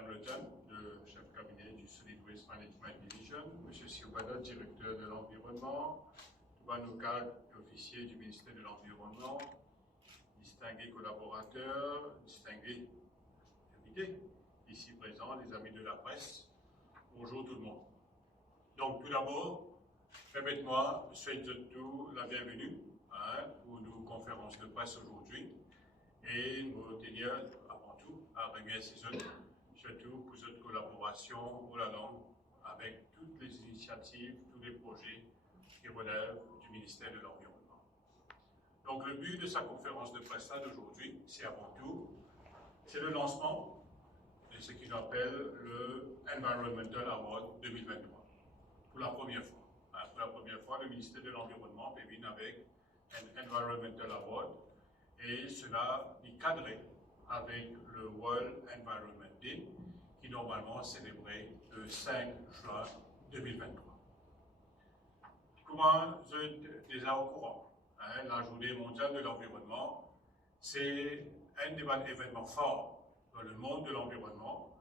Madame Leton, le chef de cabinet du Solid Waste Management Division, M. Siobada, directeur de l'environnement, Touban Okad, officier du ministère de l'Environnement, distingués collaborateurs, distingués invités, ici présents, les amis de la presse, bonjour tout le monde. Donc tout d'abord, permettez-moi de souhaiter tous la bienvenue pour nos conférences de presse aujourd'hui et nous tenir avant tout à remercier surtout pour cette collaboration avec toutes les initiatives, tous les projets qui relèvent du ministère de l'Environnement. Donc le but de sa conférence de presse d'aujourd'hui, c'est avant tout, c'est le lancement de ce qu'il appelle le Environmental Award 2023. Pour la première fois. Pour la première fois, le ministère de l'Environnement vient avec un Environmental Award et cela est cadré avec le World Environment Day qui normalement célébré le 5 juin 2023. Comment vous êtes déjà au courant, la Journée mondiale de l'environnement, c'est un des événements forts dans le monde de l'environnement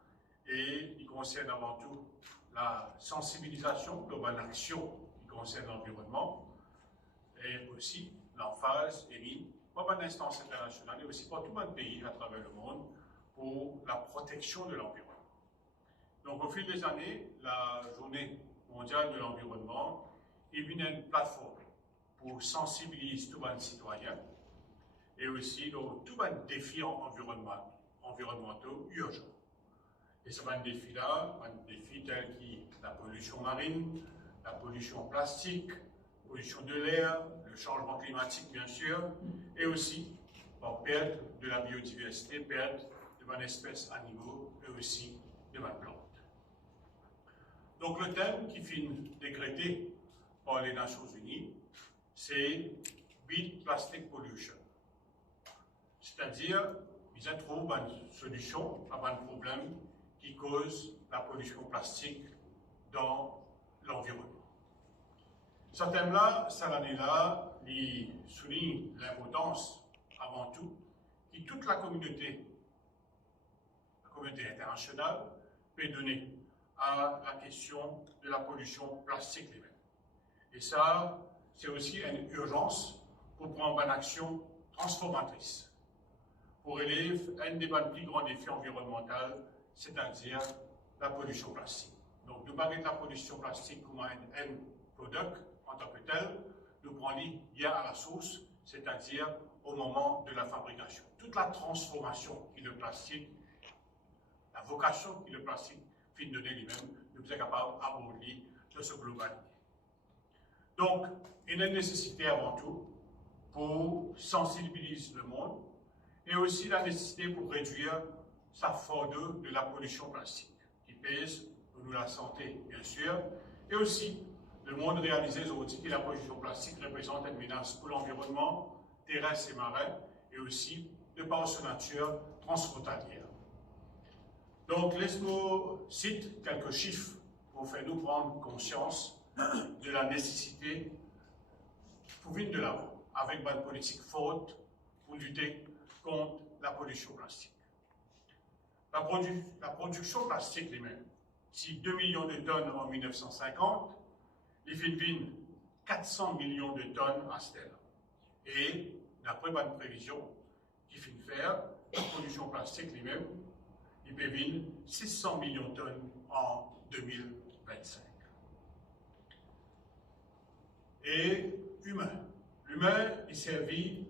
et il concerne avant tout la sensibilisation de l'action qui concerne l'environnement et aussi l'emphase émise par une instance internationale et aussi par tout un pays à travers le monde pour la protection de l'environnement. Donc au fil des années, la Journée mondiale de l'environnement est une plateforme pour sensibiliser tous les citoyens et aussi dans tous les défis environnementaux urgents. Et ce défi-là, un défi tel que la pollution marine, la pollution plastique, la pollution de l'air, le changement climatique bien sûr, et aussi par perte de la biodiversité, perte de espèces animaux et aussi de plantes. Donc le thème qui finit décrété par les Nations Unies, c'est Beat Plastic Pollution. C'est-à-dire, ils trouvent une solution à un problème qui cause la pollution plastique dans l'environnement. Ce thème-là, cette année-là, il souligne l'importance, avant tout, que toute la communauté internationale peut donner à la question de la pollution plastique elle-même. Et ça, c'est aussi une urgence pour prendre une action transformatrice, pour élever un des plus grands défis environnementaux, c'est-à-dire la pollution plastique. Donc, nous parlons de la pollution plastique comme un produit en tant que tel, nous prenons bien à la source, c'est-à-dire au moment de la fabrication. Toute la transformation qui le plastique, la vocation qui le plastique fait donner lui-même, nous sommes capables d'aborder de ce globalité. Donc, il y a une nécessité avant tout pour sensibiliser le monde et aussi la nécessité pour réduire sa fardeau de la pollution plastique qui pèse pour nous la santé, bien sûr, et aussi le monde réalisé aujourd'hui que la pollution plastique représente une menace pour l'environnement terrestre et marin et aussi de par sa nature transfrontalière. Donc, laisse-moi citer quelques chiffres pour faire nous prendre conscience de la nécessité pour venir de l'avant avec une politique forte pour lutter contre la pollution plastique. La production plastique elle-même, si 2 millions de tonnes en 1950, il fait 400 millions de tonnes à Stella. Et d'après une prévision qui fait faire, la pollution plastique elle-même, il peut venir 600 millions de tonnes en 2025. Et l'humain, il servit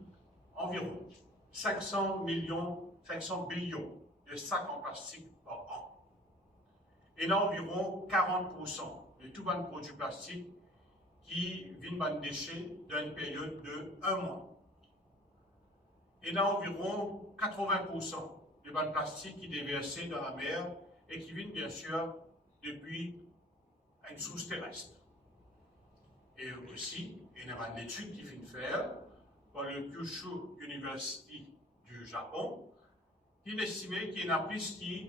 environ 500 billions de sacs en plastique par an. Et il y a environ 40% de tout le produit plastique qui viennent de déchets dans une période de 1 mois. Et il y a environ 80% de plastique qui est déversé dans la mer et qui viennent bien sûr depuis une source terrestre. Et aussi, il y a une étude qui vient de faire par le Kyushu University du Japon, qui estimait qu'il y a plus de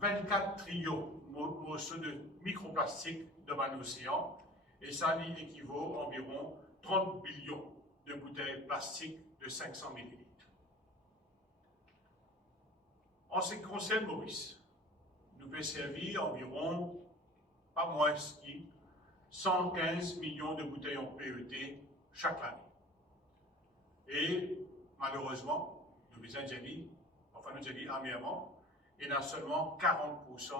24 trillions de microplastiques dans l'océan, et ça équivaut à environ 30 billions de bouteilles plastiques de 500 ml. En ce qui concerne Maurice, peut servir environ, pas moins que 115 millions de bouteilles en PET chaque année. Et malheureusement, nous avons dit amèrement, il y a seulement 40%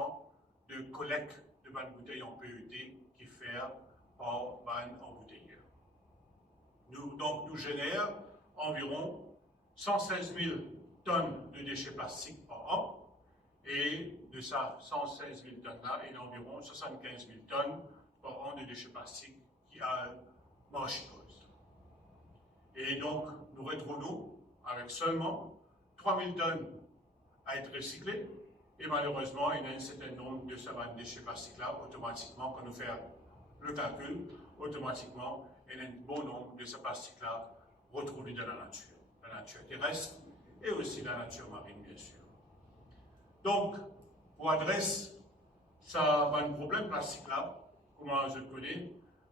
de collecte de bouteilles en PET qui fait par embouteilleurs. Donc, nous générons environ 116 000 tonnes de déchets plastiques par an, et de ces 116 000 tonnes-là, il y a environ 75 000 tonnes par an de déchets plastiques qui a marché. Et donc, nous retrouvons avec seulement 3 000 tonnes à être recyclées, et malheureusement, il y a un certain nombre de ces déchets plastiques-là, automatiquement, quand nous faisons le calcul, automatiquement, il y a un bon nombre de ces plastiques-là retrouvés dans la nature terrestre et aussi dans la nature marine, bien sûr. Donc, pour adresser ce problème plastique-là, comment je le connais,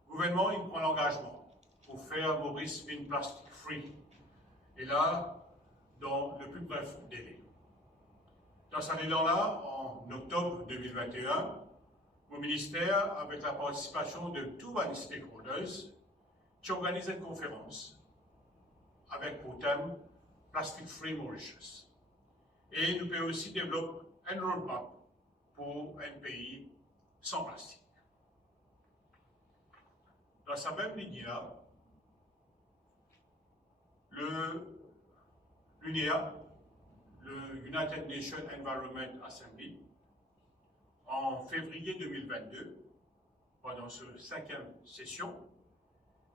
le gouvernement il prend l'engagement pour faire Maurice une plastic free. Et là, dans le plus bref délai. Dans cet élan-là, en octobre 2021, mon ministère, avec la participation de tous les stakeholders, organise une conférence avec pour thème Plastic Free Mauritius. Et nous pouvons aussi développer un roadmap pour un pays sans plastique. Dans sa même ligne-là, l'UNEA, le United Nations Environment Assembly, en février 2022, pendant cette 5e session,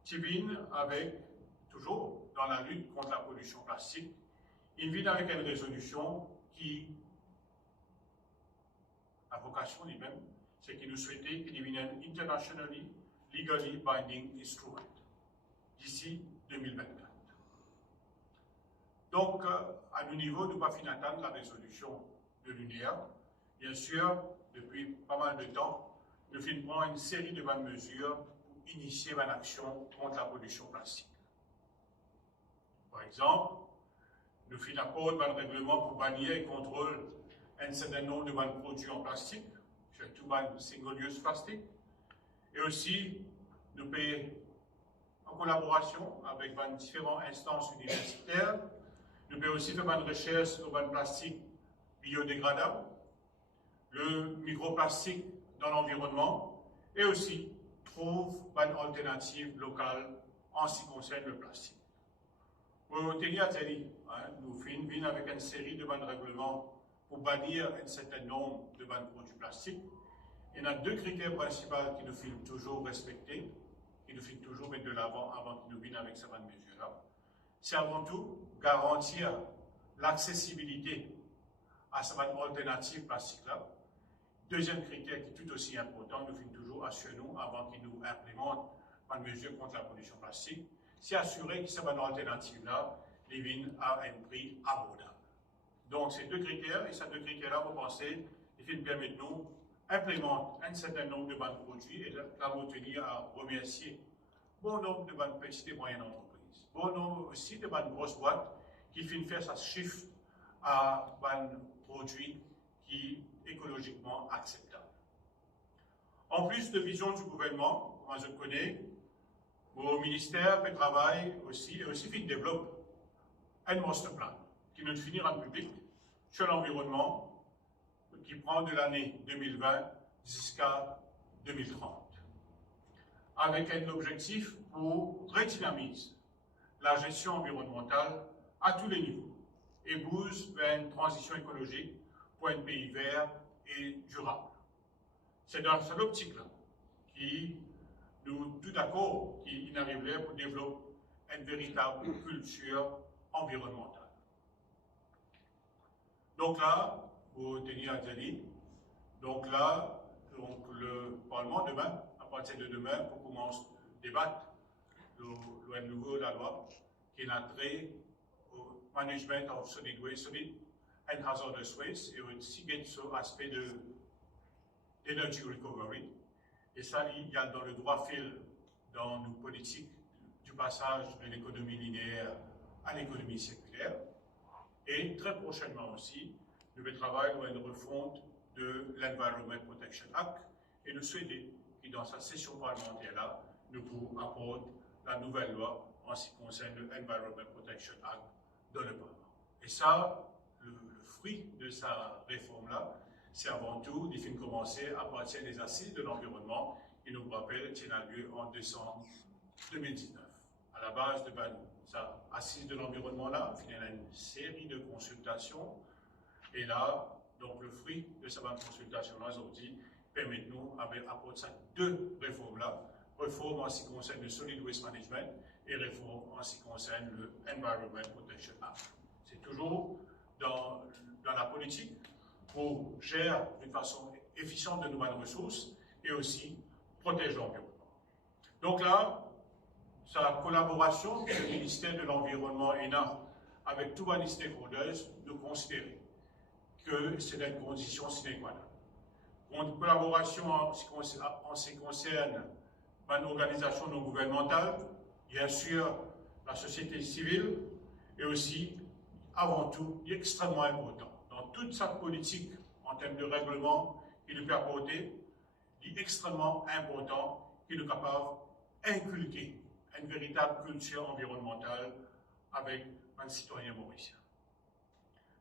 Tivine avec, toujours dans la lutte contre la pollution plastique, il vient avec une résolution qui a vocation lui-même, c'est qu'il nous souhaitait qu'il devienne un internationally legally binding instrument d'ici 2024. Donc, à nos niveaux, nous ne pouvons pas attendre la résolution de l'UNEA. Bien sûr, depuis pas mal de temps, nous prenons une série de bonnes mesures pour initier une action contre la pollution plastique. Par exemple, nous faisons un règlement pour bannir et contrôler un certain nombre de produits en plastique, surtout les single-use plastique. Et aussi, nous payons en collaboration avec différentes instances universitaires. Nous pouvons aussi faire une recherche sur le plastique biodégradable, le microplastique dans l'environnement, et aussi trouve une alternative locale en ce qui concerne le plastique. Pour tenir à nous venons avec une série de règlements pour bannir un certain nombre de produits plastiques. Il y a 2 critères principaux qui nous filment toujours respecter, qui nous filment toujours mettre de l'avant avant que nous venions avec ces mesures-là. C'est avant tout garantir l'accessibilité à ces alternatives plastiques-là. Deuxième critère qui est tout aussi important, nous films toujours assurer nous avant qu'ils nous implémentent une mesure contre la pollution plastique, c'est assurer que ces alternatives-là les viennent à un prix abordable. Donc, ces 2 critères, et ces 2 critères-là, vous pensez, ils permettent nous d'implémenter un certain nombre de produits et là, vous tenir à remercier bon nombre de petites et moyennes entreprises, bon nombre aussi de grosses boîtes qui finissent faire ça shift à des produits qui sont écologiquement acceptables. En plus de vision du gouvernement, moi je connais, au ministère fait travail aussi, et aussi fait développer un master plan qui nous finira en public sur l'environnement qui prend de l'année 2020 jusqu'à 2030, avec un objectif pour redynamiser la gestion environnementale à tous les niveaux et booster vers une transition écologique pour un pays vert et durable. C'est dans cette optique-là qui nous tout d'accord qu'il arriverait pour développer une véritable culture environnementale. Donc là, pour tenir à Djali, donc là, le Parlement demain, à partir de demain, pour commencer à débattre le nouveau la loi qui a trait au management of solid waste, solid and hazardous waste, et aussi sur l'aspect de energy recovery. Et ça, il y a dans le droit fil dans nos politiques du passage de l'économie linéaire à l'économie circulaire. Et très prochainement aussi, nous allons travailler sur une refonte de l'Environment Protection Act et nous souhaitons que dans sa session parlementaire-là, nous pouvons apporter la nouvelle loi en ce qui concerne le Environment Protection Act dans le Parlement. Et ça, le fruit de sa réforme-là, c'est avant tout de commencer à partir des assises de l'environnement qui nous rappelle qui a lieu en décembre 2019. À la base de sa assise de l'environnement-là, il y a une série de consultations et là, donc le fruit de cette consultation-là aujourd'hui permet-nous d'apporter ces deux réformes-là, réforme en ce qui concerne le Solid Waste Management et réforme en ce qui concerne le Environment Protection Act. C'est toujours dans la politique pour gérer d'une façon efficiente de nouvelles ressources et aussi protéger l'environnement. Donc là, sa collaboration avec le ministère de l'Environnement ENA avec tous les stakeholders, nous considérons que c'est une condition sine qua non. Une collaboration en ce qui concerne une organisation non gouvernementale, bien sûr la société civile, et aussi, avant tout, il est extrêmement important. Dans toute sa politique en termes de règlement qu'il nous peut apporter, il est extrêmement important qu'il est capable d'inculquer une véritable culture environnementale avec un citoyen mauricien.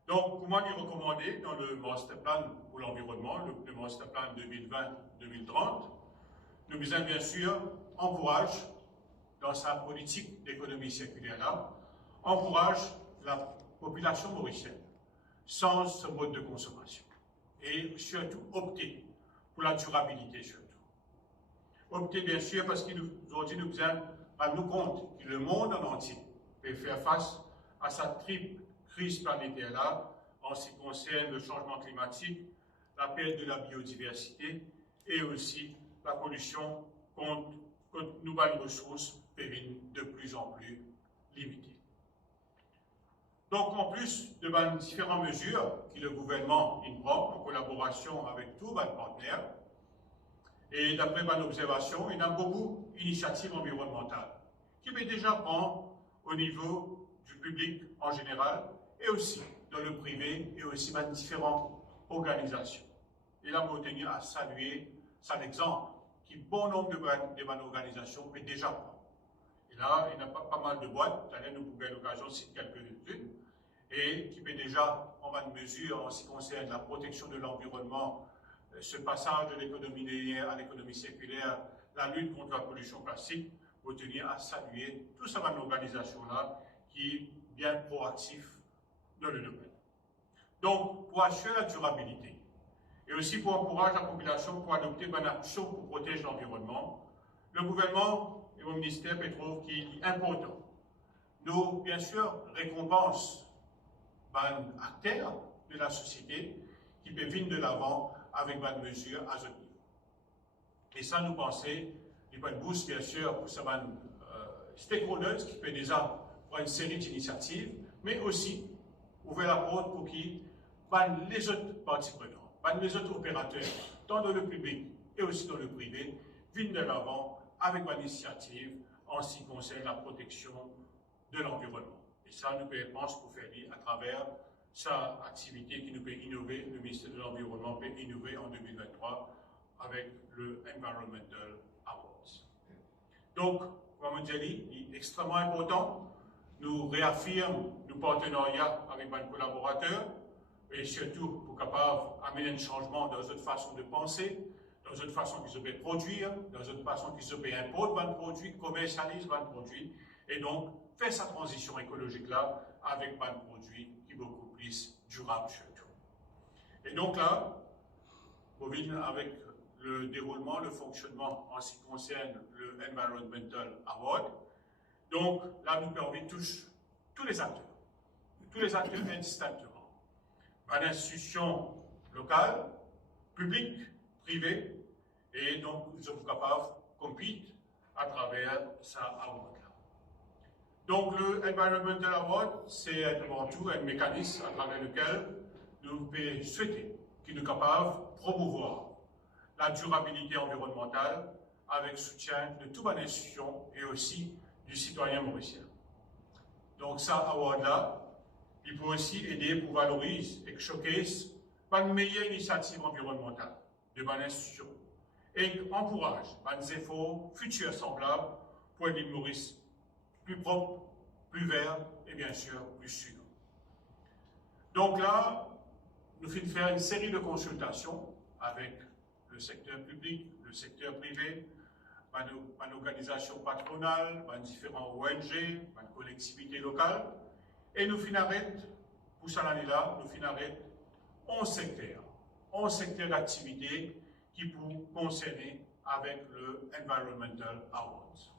Donc, pour moi, il est recommandé dans le Master Plan pour l'environnement, le Master Plan 2020-2030, nous bien sûr encourage dans sa politique d'économie circulaire, encourage la population mauricienne sans ce mode de consommation et surtout opter pour la durabilité surtout. Opter bien sûr parce qu'aujourd'hui nous faisons nous compte que le monde en entier peut faire face à sa triple crise planétaire-là en ce qui concerne le changement climatique, la perte de la biodiversité et aussi la pollution contre nouvelles ressources deviennent de plus en plus limitées. Donc, en plus de différentes mesures que le gouvernement prend en collaboration avec tous les partenaires, et d'après mon observation, il y a beaucoup d'initiatives environnementales qui peuvent déjà prendre au niveau du public en général et aussi dans le privé et aussi dans différentes organisations. Et là, je tenir à saluer cet exemple qui bon nombre de organisations peuvent déjà prendre. Et là, il y a pas mal de boîtes, nous pouvons l'occasion de citer quelques-unes, et qui peut déjà prendre une mesure en ce qui concerne la protection de l'environnement, ce passage de l'économie linéaire à l'économie circulaire, la lutte contre la pollution plastique, pour tenir à saluer toute cette organisation-là qui est bien proactif dans le domaine. Donc, pour assurer la durabilité et aussi pour encourager la population pour adopter une action pour protéger l'environnement, le gouvernement et mon ministère trouve qu'il est important. Nous, bien sûr, récompensons les acteurs de la société qui peuvent venir de l'avant avec une mesure à ce niveau. Et ça, nous pensons, il y a une bourse, bien sûr, pour ces stakeholders qui peuvent déjà avoir une série d'initiatives, mais aussi ouvrir la porte pour qui les autres parties prenantes, les autres opérateurs, tant dans le public et aussi dans le privé, viennent de l'avant avec une initiative en ce qui concerne la protection de l'environnement. Et ça, nous pouvons penser pour faire à travers sa activité qui nous peut innover, le ministère de l'Environnement peut innover en 2023 avec le Environmental Awards. Donc, comme on dit, il est extrêmement important. Nous réaffirmons nos partenariats avec nos collaborateurs et surtout pour capable amener un changement dans notre façon de penser, dans notre façon qu'ils se peut produire, dans notre façon qu'ils se peut importer des produits, commercialiser des produits et donc faire sa transition écologique-là avec des produits qui sont beaucoup plus durables surtout. Et donc là, on vient avec le déroulement, le fonctionnement en ce qui concerne le Environmental Award. Donc là, nous permettons tous les acteurs indistinctement, une institution locale, publique, privée, et donc nous sommes capables de compétir à travers ça award-là. Donc le Environmental Award, c'est avant tout un mécanisme à travers lequel nous pouvons souhaiter qu'il est capable de promouvoir la durabilité environnementale avec le soutien de toute une institution et aussi du citoyen mauricien. Donc ça, award-là, il peut aussi aider pour valoriser et showcase pas de meilleure initiative environnementale de bonne institution et encourage des efforts futurs semblables pour une île Maurice plus propre, plus vert et bien sûr plus sûr. Donc là, nous finissons faire une série de consultations avec le secteur public, le secteur privé, une organisation patronale, différents ONG, une collectivité locale, et nous finissons pour cette année-là, nous finissons 11 secteurs d'activité qui pour concerner avec le Environmental Awards.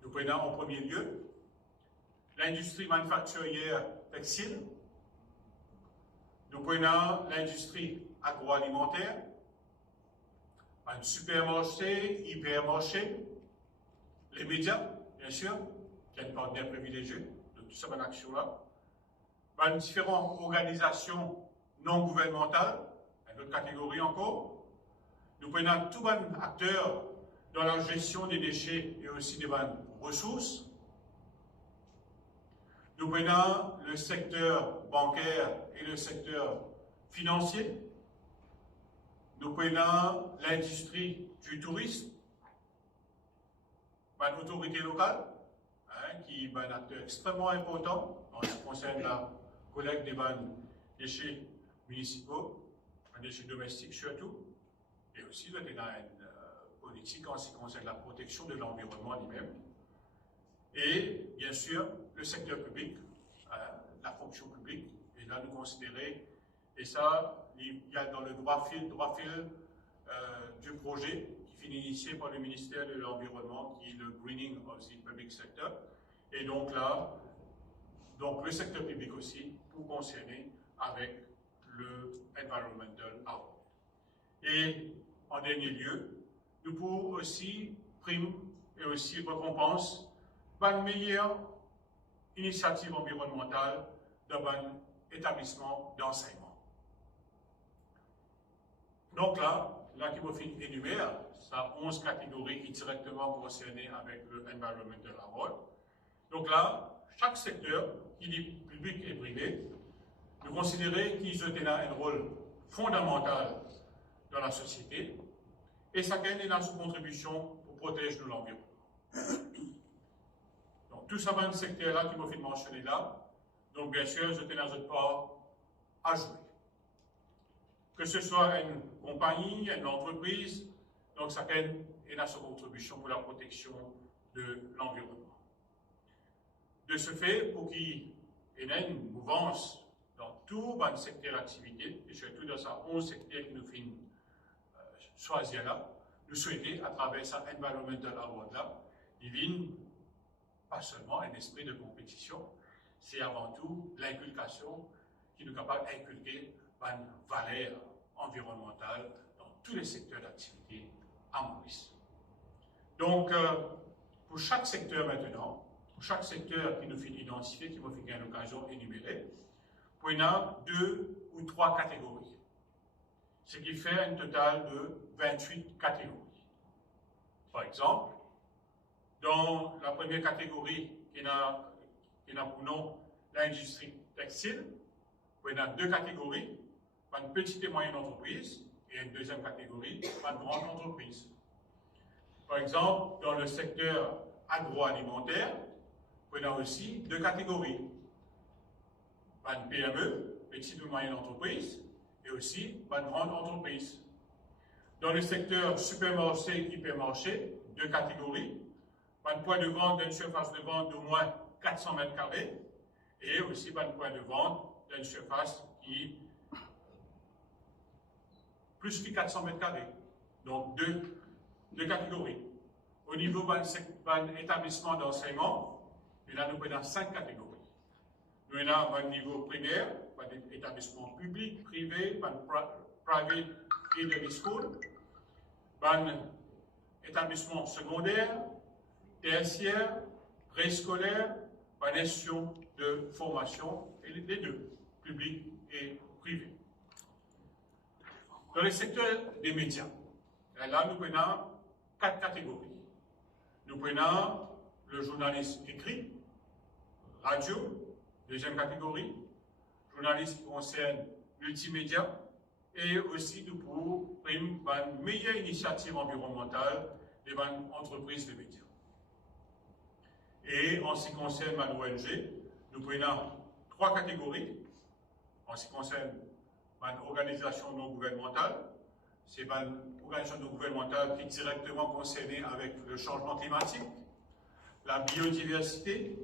Nous prenons en premier lieu l'industrie manufacturière textile, nous prenons l'industrie agroalimentaire, un supermarché, hypermarché, les médias, bien sûr, qui est un partenaire privilégié de toute cette action-là, différentes organisations non gouvernementales, une autre catégorie encore. Nous prenons tous les acteurs dans la gestion des déchets et aussi des ressources. Nous prenons le secteur bancaire et le secteur financier. Nous prenons l'industrie du tourisme, l'autorité locale, qui est un acteur extrêmement important en ce qui concerne la collecte des déchets municipaux, des déchets domestiques surtout, et aussi nous avons une politique en ce qui concerne la protection de l'environnement lui-même. Et bien sûr, le secteur public, la fonction publique, et là nous considérons, et ça, il y a dans le droit fil du projet qui finit initié par le ministère de l'Environnement, qui est le Greening of the Public Sector. Et donc là, le secteur public aussi, pour concerner avec le Environmental Award. Et en dernier lieu, nous pouvons aussi prime et aussi récompense une meilleure initiative environnementale dans un établissement d'enseignement. Donc là qui me fait énumère, ça 11 catégories qui sont directement concernées avec le Environmental Award. Donc là, chaque secteur, qui est public et privé, nous considérons qu'ils ont un rôle fondamental dans la société et ça gagne dans sa contribution pour protéger l'environnement. Donc, tout ça, un secteur-là qui m'a fait mentionner là, donc bien sûr, je tenais à part à jouer. Que ce soit une compagnie, une entreprise, donc ça gagne dans sa contribution pour la protection de l'environnement. De ce fait, pour qu'il y ait une mouvance dans tout le secteur d'activité, et surtout dans ces 11 secteurs qui nous finissent choisir là, nous souhaitons, à travers cet Environmental Award là, il y pas seulement un esprit de compétition, c'est avant tout l'inculcation qui nous est capable d'inculquer une valeur environnementale dans tous les secteurs d'activité à Maurice. Donc, pour chaque secteur maintenant, pour chaque secteur qui nous fait identifier, qui nous fait une occasion énumérée, il y a 2 ou 3 catégories, ce qui fait un total de 28 catégories. Par exemple, dans la première catégorie, qui a pour nom l'industrie textile, il y a 2 catégories, une petite et moyenne entreprise, et une deuxième catégorie, une grande entreprise. Par exemple, dans le secteur agroalimentaire, il y a aussi 2 catégories. Une PME, petite ou moyenne entreprise, et aussi une grande entreprise. Dans le secteur supermarché, hypermarché, 2 catégories. Un point de vente d'une surface de vente d'au moins 400 mètres carrés, et aussi un point de vente d'une surface qui plus que 400 mètres carrés. Donc, deux catégories. Au niveau d'un établissement d'enseignement, nous avons 5 catégories. Nous avons un niveau primaire, un établissement public, privé, un private middle school, un établissement secondaire, tertiaire, préscolaire, une institution de formation, et les 2, public et privé. Dans le secteur des médias, là nous prenons 4 catégories. Nous prenons le journalisme écrit, radio, deuxième catégorie, journalisme qui concerne multimédia, et aussi nous pour une meilleure initiative environnementale des entreprises de médias. Et en ce qui concerne l'ONG, nous prenons 3 catégories. En ce qui concerne l'organisation non gouvernementale, c'est une organisation non gouvernementale qui est directement concernée avec le changement climatique, la biodiversité,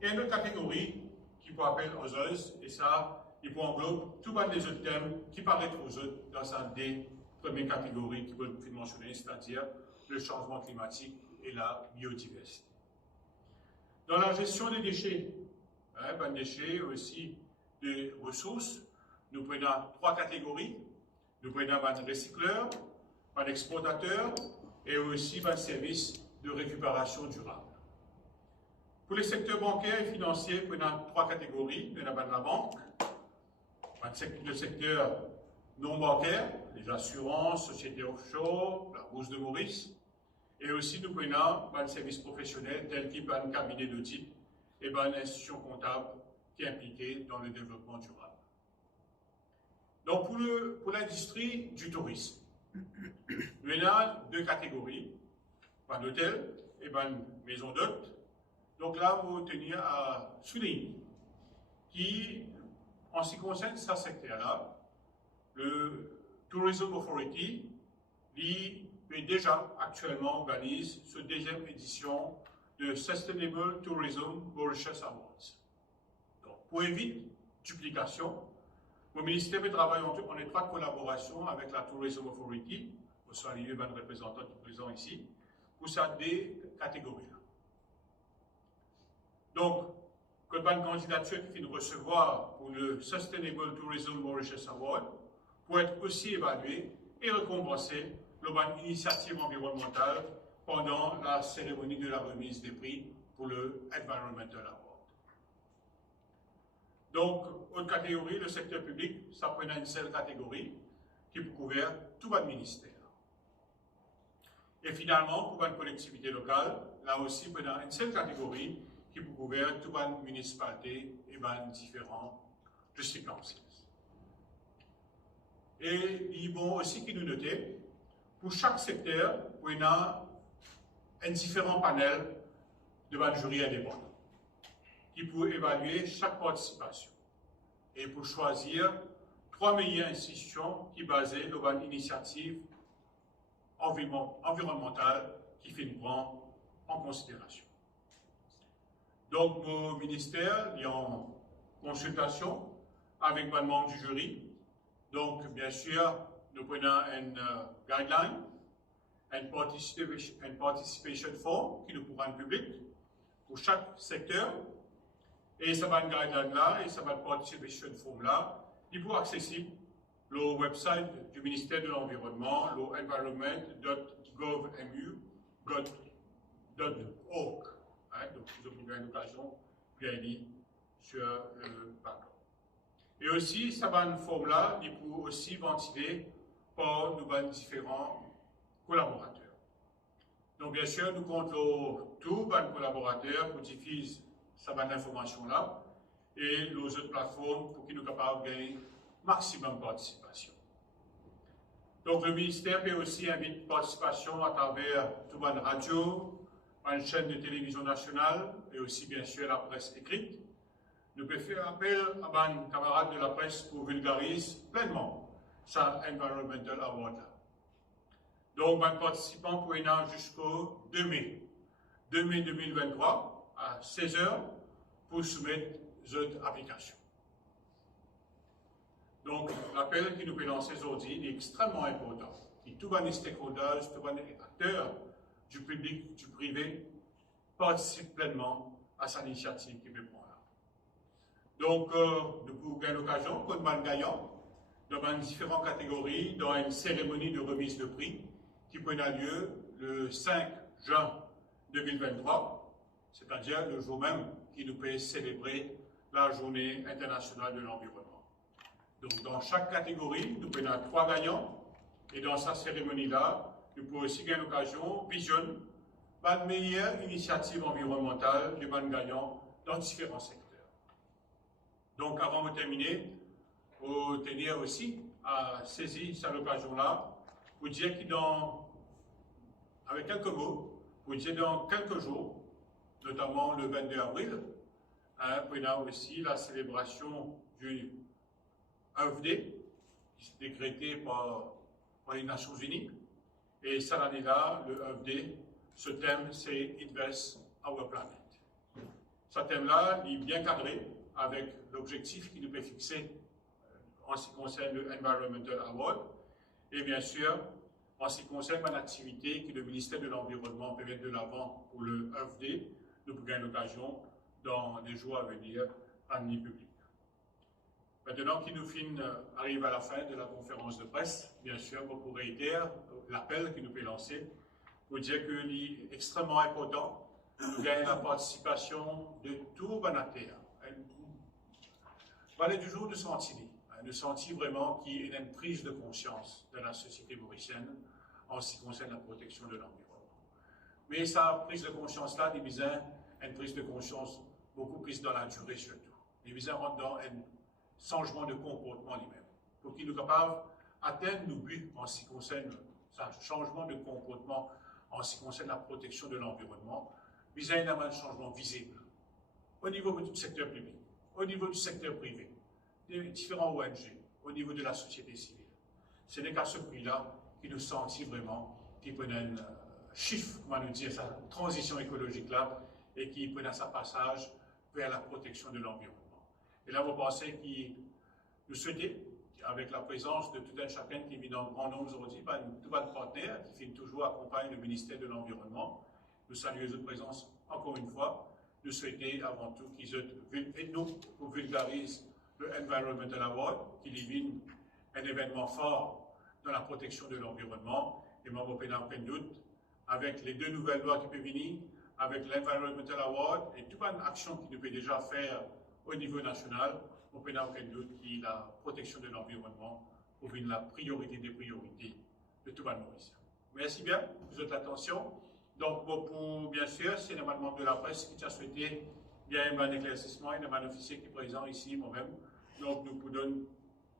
et une autre catégorie qui peut appeler aux autres, et ça, il peut englober tous les autres thèmes qui paraissent aux autres dans une des premières catégories qui peuvent être mentionnées, c'est-à-dire le changement climatique et la biodiversité. Dans la gestion des déchets, déchets aussi de ressources, nous prenons 3 catégories. Nous prenons un recycleur, un exportateur et aussi un service de récupération durable. Pour les secteurs bancaires et financiers, nous prenons 3 catégories. Nous avons la banque, le secteur non bancaire, les assurances, sociétés offshore, la bourse de Maurice, et aussi nous prenons un service professionnel tel qu'un cabinet d'audit et une institution comptable qui est impliquée dans le développement durable. Donc pour l'industrie du tourisme, nous avons 2 catégories, un hôtel et une maison d'hôtes. Donc là, vous tenir à souligner qui, en ce qui concerne ce secteur-là, le Tourism Authority, lui, déjà actuellement organise sa 2e édition de Sustainable Tourism Mauritius Awards. Donc, pour éviter duplication, le ministère travaille en étroite collaboration avec la Tourism Authority, au saluer un représentant qui est présent ici, pour ces 2 catégories-là. Donc, quand une candidature qui vient de recevoir pour le Sustainable Tourism Mauritius Award pour être aussi évaluée et récompensée lors d'une initiative environnementale pendant la cérémonie de la remise des prix pour le Environmental Award. Donc, autre catégorie, le secteur public, ça prend une seule catégorie qui peut couvrir tout le ministère. Et finalement, pour une collectivité locale, là aussi, on a une seule catégorie qui peut couvrir toute une municipalité et différents districts. Et il faut aussi que nous noter, pour chaque secteur, on a un différent panel de jury indépendant qui peut évaluer chaque participation et pour choisir 3 meilleures institutions qui sont basées sur une initiative environnementale qui fait une prendre en considération. Donc, nos ministères sont en consultation avec les membres du jury. Donc, bien sûr, nous prenons une guideline, une participation form qui nous pourra être public pour chaque secteur. Et ça va une guideline là, et ça va une participation form là, qui est accessible le website du ministère de l'Environnement, le environment.gov.mu.org. Donc, vous aurez une occasion de aller sur le background. Et aussi, ça va une forme là, il peut aussi ventiler par nos différents collaborateurs. Donc, bien sûr, nous comptons tous les collaborateurs pour diffuser cette information-là et les autres plateformes pour qu'ils soient capables de gagner maximum de participation. Donc, le ministère peut aussi inviter participation à travers toute une radio, une chaîne de télévision nationale et aussi, bien sûr, la presse écrite. Nous pouvons faire appel à un camarade de la presse pour vulgariser pleinement sa Environmental Award. Donc, les participants pourraient aller jusqu'au 2 mai. 2 mai 2023 à 16h pour soumettre cette application. Donc, l'appel que nous pouvons lancer aujourd'hui est extrêmement important. Et tous les stakeholders, tous les acteurs du public, du privé, participent pleinement à cette initiative qui peut prendre. Donc, nous pouvons gagner l'occasion, comme mal gagnant, dans différentes catégories, dans une cérémonie de remise de prix qui prendra lieu le 5 juin 2023, c'est-à-dire le jour même qui nous peut célébrer la Journée internationale de l'environnement. Donc, dans chaque catégorie, nous prenons 3 gagnants, et dans cette cérémonie-là, nous pouvons aussi gagner l'occasion, visionner la meilleure initiative environnementale du ban gagnant dans différents secteurs. Donc, avant de terminer, vous tenir aussi a saisi cette occasion-là pour dire avec quelques mots, pour dire dans quelques jours, notamment le 22 avril, on a aussi la célébration du Earth Day, décrété par les Nations Unies. Et cette année-là, le Earth Day, ce thème, c'est It Vests Our Planet. Ce thème-là est bien cadré avec l'objectif qui nous est fixé en ce qui concerne le Environmental Award et bien sûr en ce qui concerne mon activité que le ministère de l'Environnement peut mettre de l'avant pour le Earth Day. Nous pourrons avoir l'occasion dans les jours à venir à l'année publique. Maintenant qu'il nous arrive à la fin de la conférence de presse, bien sûr, pour réitérer l'appel que nous pouvons lancer pour dire que c'est extrêmement important de gagner la participation de tous les acteurs. Voilà du jour de sentir vraiment qu'il y a une prise de conscience de la société mauricienne en ce qui concerne la protection de l'environnement. Mais sa prise de conscience-là, il y a une prise de conscience beaucoup plus dans la durée surtout. Il y a dans un changement de comportement lui-même, pour qu'il soit capable d'atteindre nos buts en ce qui concerne ce changement de comportement, en ce qui concerne la protection de l'environnement. Il y a un changement visible au niveau du secteur public, au niveau du secteur privé, des différents ONG, au niveau de la société civile. Ce n'est qu'à ce prix-là qu'il nous sentit vraiment qu'il prenait un chiffre, comment nous dire, sa transition écologique-là, et qui prenait sa passage vers la protection de l'environnement. Et là, vous pensez qu'il nous souhaitait, avec la présence de tout un chacun qui vit dans grand nombre aujourd'hui, tout votre partenaire qui finit toujours accompagner le ministère de l'Environnement, nous saluons votre présence encore une fois. Nous souhaitons avant tout qu'ils aident nous pour vulgariser le Environmental Award, qui devient un événement fort dans la protection de l'environnement. Et moi, je n'ai aucun doute, avec les deux nouvelles lois qui peuvent venir, avec l'Environmental Award et toute une action qui nous peut déjà faire au niveau national, on peut n'avoir aucun doute que la protection de l'environnement devient la priorité des priorités de tout le Maurice. Merci bien pour votre attention. Donc, pour bien sûr, c'est le membre de la presse qui a souhaité bien un éclaircissement et un officier qui est présent ici, moi-même. Donc, nous vous donnons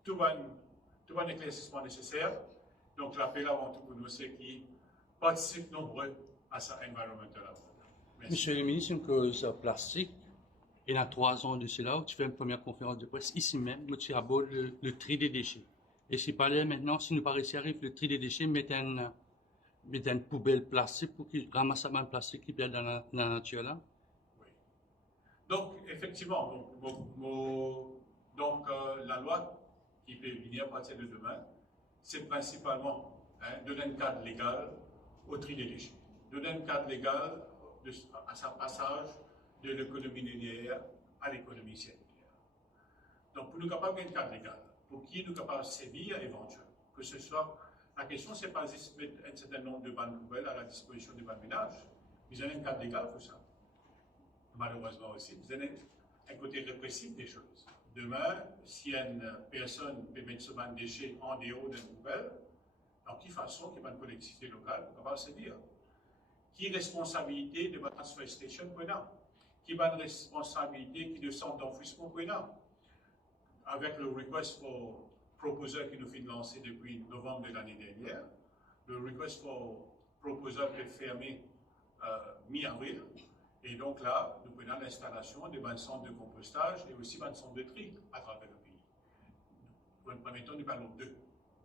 tout un éclaircissement nécessaire. Donc, l'appel avant tout pour nous, c'est qui participent nombreux à sa Environmental Award. Merci. Monsieur le ministre, une cause plastique. Il y a 3 ans de cela, où tu fais une première conférence de presse ici même, où tu abordes le tri des déchets. Et si parlait maintenant, si nous paraissait arrive le tri des déchets, mettre une poubelle plastique pour qu'il ramasse le plastique qui vient dans la nature là. Oui. Donc, effectivement, la loi qui peut venir à partir de demain, c'est principalement donner un cadre légal au tri des déchets. Donner un cadre légal à sa passage de l'économie linéaire à l'économie circulaire. Donc, pour nous capables d'un cadre légal, pour qui nous capables de sévir éventuellement, que ce soit, la question, c'est pas juste mettre un certain nombre de bandes nouvelles à la disposition des bandes ménages, vous avez un cadre légal pour ça. Malheureusement aussi, vous avez un côté répressif des choses. Demain, si une personne peut mettre ce banc de déchets en dehors d'une poubelle, dans quelle façon qu'il y a une collectivité locale on va se dire qui responsabilité de votre transfer station pour qui va une responsabilité qui de centre d'enfouissement pour avec le request for proposal qui nous fait lancer depuis novembre de l'année dernière, le request for proposal est fermé mi-avril, et donc là, nous prenons l'installation des centres de compostage et aussi des centres de tri à travers le pays. Pour le premier temps, nous parlons de deux,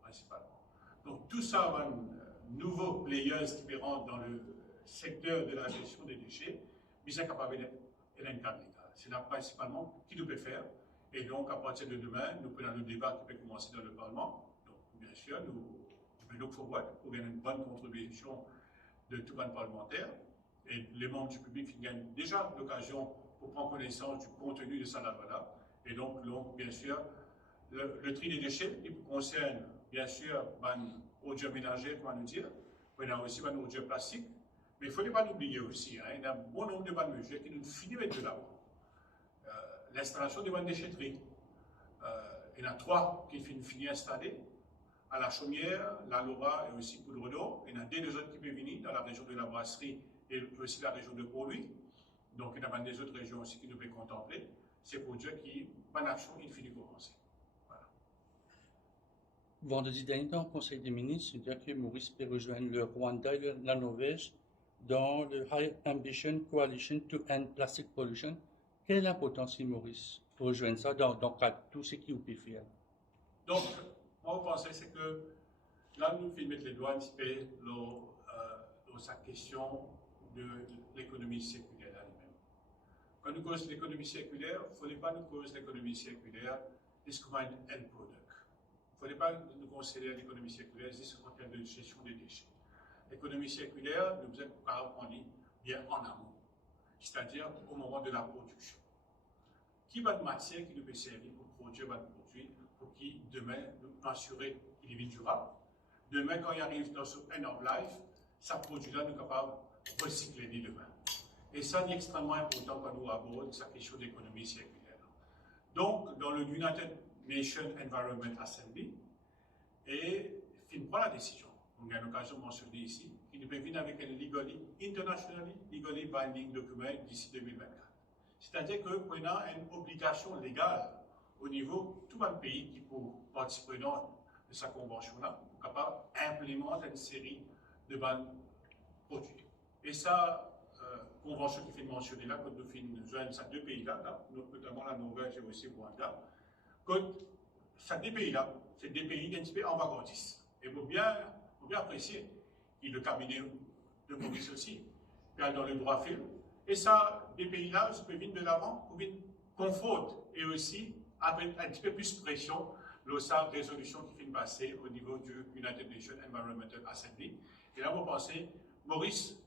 principalement. Donc tout ça va nouveaux players qui rentrent dans le secteur de la gestion des déchets, mais c'est capable d'être un cadre légal. C'est là principalement qui nous peut faire. Et donc, à partir de demain, nous prenons le débat qui peut commencer dans le Parlement. Donc, bien sûr, nous look forward pour gagner une bonne contribution de tout le parlementaire. Et les membres du public gagnent déjà l'occasion pour prendre connaissance du contenu de cette loi-là. Et donc, bien sûr, le tri des déchets, il concerne, bien sûr, les ordures ménagères, comment nous dire, mais il y a aussi les ordures plastiques. Mais il ne faut pas l'oublier aussi, il y a un bon nombre de bonnes mesures qui nous finissent avec de l'avant. L'installation des bonnes déchetteries. Il y en a 3 qui finissent installées, à la Chaumière, la Laura et aussi Poudre-d'Eau. Il y en a 2 autres qui peuvent venir dans la région de la Brasserie et aussi la région de Port-Louis. Donc il y a des autres régions aussi qui nous peuvent contempler. C'est pour dire qu'il y a une action qui finit commencer. Voilà. vendredi dernier, dans le Conseil des ministres, il dit que Maurice peut rejoindre le Rwanda et la Norvège dans le High Ambition Coalition to End Plastic Pollution. Quelle est l'importance, Maurice, pour rejoindre ça dans tout ce qui vous peut faire? Donc, moi, je pense c'est que là, nous filmons les doigts un petit peu dans sa question de l'économie circulaire elle-même. Quand nous causons l'économie circulaire, il ne faudrait pas nous causer l'économie circulaire just comme un end product. Il ne faudrait pas nous considérer l'économie circulaire juste en termes de gestion des déchets. L'économie circulaire, nous êtes on dit bien en amont, c'est-à-dire au moment de la production. Qui va de matière qui nous peut servir pour produire un produit pour qui demain nous assurer qu'il est durable. Demain, quand il arrive dans ce end of life, ça produit-là, nous sommes capables de recycler demain. Et ça, c'est extrêmement important quand nous abordons cette question d'économie circulaire. Donc, dans le United Nations Environment Assembly, et il prend la décision. On a l'occasion de mentionner ici, qu'il peut venir avec un internationally legally binding document d'ici 2024. C'est-à-dire qu'on a une obligation légale au niveau de tout un pays qui, pour participer dans de sa convention-là, est capable d'implémenter une série de bonnes produits. Et ça, convention qui fait mentionner là, quand nous faisons ces deux pays-là, notamment la Norvège et aussi le Rwanda, quand ces deux pays-là, c'est des pays un petit peu avant-gardistes. Et vous bien apprécier, il le cabinet de Maurice aussi, dans le droit fil. Et ça, des pays-là, se peuvent venir de l'avant, ou bien confort et aussi avec un petit peu plus de pression, la résolution qui finit passer au niveau du United Nations Environmental Assembly. Et là, vous pensez, Maurice,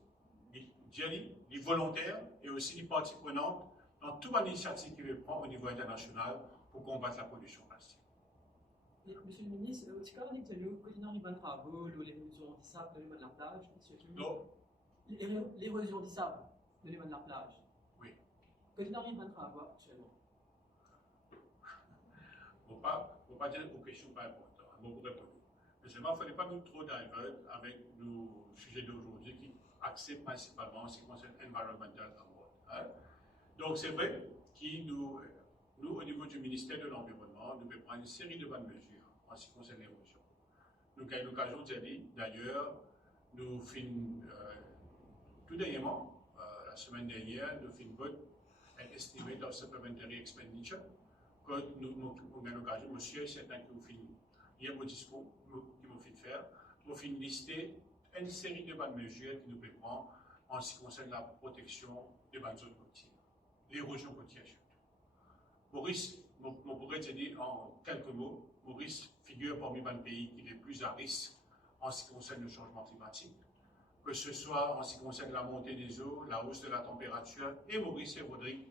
Jelly, les volontaires et aussi les parties prenantes dans toute initiative qu'il prend au niveau international pour combattre la pollution plastique. Monsieur le ministre, est-ce qu'on dit que nous, quand on a travaux, l'érosion du sable de la plage, Non. L'érosion du sable de la plage. Oui. Quand on arrive à travaux actuellement. Il ne faut pas dire aux questions pas importantes. Bon, pour répondre. Mais seulement, il ne fallait pas nous trop diverger avec nos sujets d'aujourd'hui qui axés principalement en ce qui concerne Environmental Award. Hein? Donc, c'est vrai que nous, au niveau du ministère de l'Environnement, nous devons prendre une série de bonnes mesures en ce qui concerne l'érosion. Nous avons eu l'occasion de dire, d'ailleurs, nous finissons tout dernièrement, la semaine dernière, nous finissons un estimate of supplementary expenditure que nous avons eu l'occasion, monsieur, certains qui ont fini, il y a un discours qui m'ont fait faire, nous finissons lister une série de bonnes mesures qui nous peut prendre en ce qui concerne la protection des bonnes zones côtières, l'érosion côtière surtout. Maurice, on pourrait dire en quelques mots, Maurice figure parmi les pays qui est plus à risque en ce qui concerne le changement climatique, que ce soit en ce qui concerne la montée des eaux, la hausse de la température, et Maurice et Rodrigue,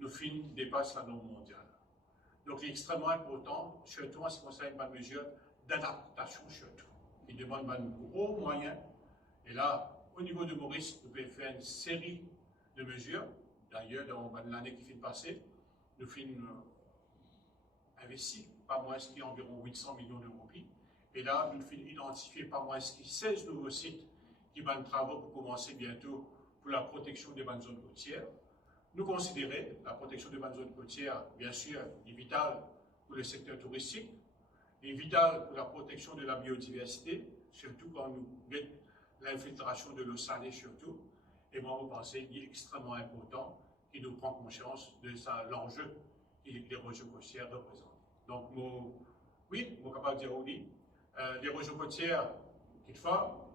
nos films dépassent la norme mondiale. Donc, il est extrêmement important, surtout en ce qui concerne les mesures d'adaptation surtout. Il demande un gros moyen. Et là, au niveau de Maurice, nous pouvons faire une série de mesures. D'ailleurs, dans l'année qui vient de passer, nous avons investi pas moins qu'environ 800 millions d'euros. Et là, nous avons identifié pas moins que 16 nouveaux sites qui vont travaux pour commencer bientôt pour la protection des bonnes zones côtières. Nous considérons la protection des bonnes zones côtières, bien sûr, est vitale pour le secteur touristique, est vital pour la protection de la biodiversité, surtout quand nous mettons l'infiltration de l'eau salée surtout. Et moi, vous pensez qu'il est extrêmement important et nous prend conscience de l'enjeu que l'érosion côtière représente. Donc, oui, je suis capable de dire oui. L'érosion côtière, toutefois,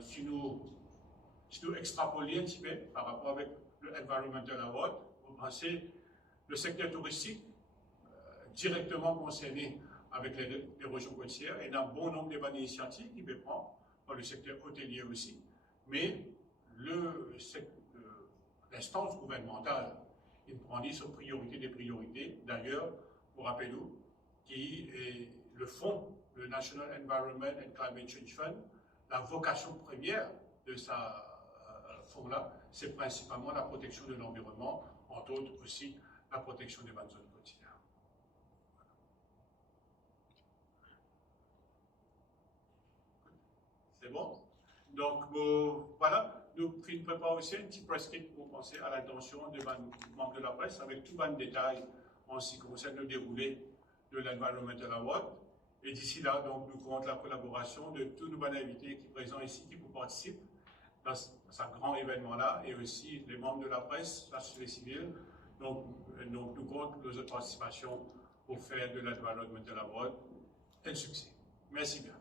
si nous extrapolons un petit peu par rapport avec le Environmental Award, vous pensez le secteur touristique directement concerné avec l'érosion côtière, et il y a un bon nombre de bonnes initiatives qui peuvent prendre dans le secteur hôtelier aussi, mais l'instance gouvernementale, il prend sur priorité des priorités. D'ailleurs, pour rappelez-nous, qui est le fonds, le National Environment and Climate Change Fund, la vocation première de ce fonds-là, c'est principalement la protection de l'environnement, entre autres aussi la protection des bonnes zones côtières. C'est bon? Donc, voilà, nous préparons aussi un petit press kit pour penser à l'intention des membres de la presse avec tout le détail en ce qui concerne le déroulé de l'Environmental Award. Et d'ici là, donc, nous comptons la collaboration de tous nos invités qui sont présents ici, qui participent dans ce grand événement-là, et aussi les membres de la presse, la société civile. Donc nous comptons notre participation pour faire de la Augmented Award un succès. Merci bien.